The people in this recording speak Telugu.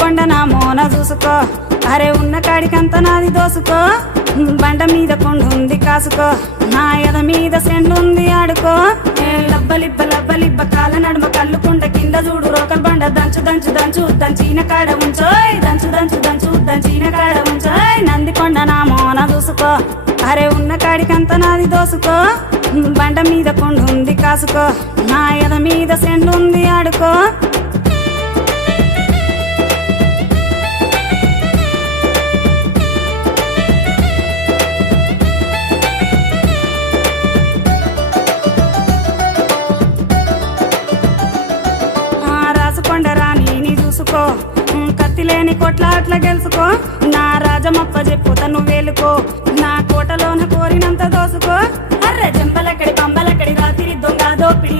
నందికొండ నా మోన చూసుకో అరే ఉన్న కాడికంత నాది దోసుకో బండ మీద కొండుంది కాసుకో నా ఎద మీద సెండుంది ఆడుకో లబ్బలిబ్బ కాల నడుమ కళ్ళు కుండ కింద చూడు రోకల్ బండ దంచు దంచు దంచు దంచిన కాడ ఉంచోయ్ దంచు దంచు దంచు దంచిన కాడ ఉంచోయ్ నందికొండ నా మోన చూసుకో అరే ఉన్న కాడికంత నాది దోసుకో బండ మీద కొండుంది కాసుకో నా ఎద మీద సెండుంది ఆడుకో చూసుకో కత్తి లేని కొట్లాట్ల గెలుసుకో నా రాజమప్ప చెప్పుత నువ్వేలుకో నా కోటలోన కోరినంత దోసుకో అర్రె చెంపలక్కడి పంబలక్కడి రాత్రి దొంగ దోపిడి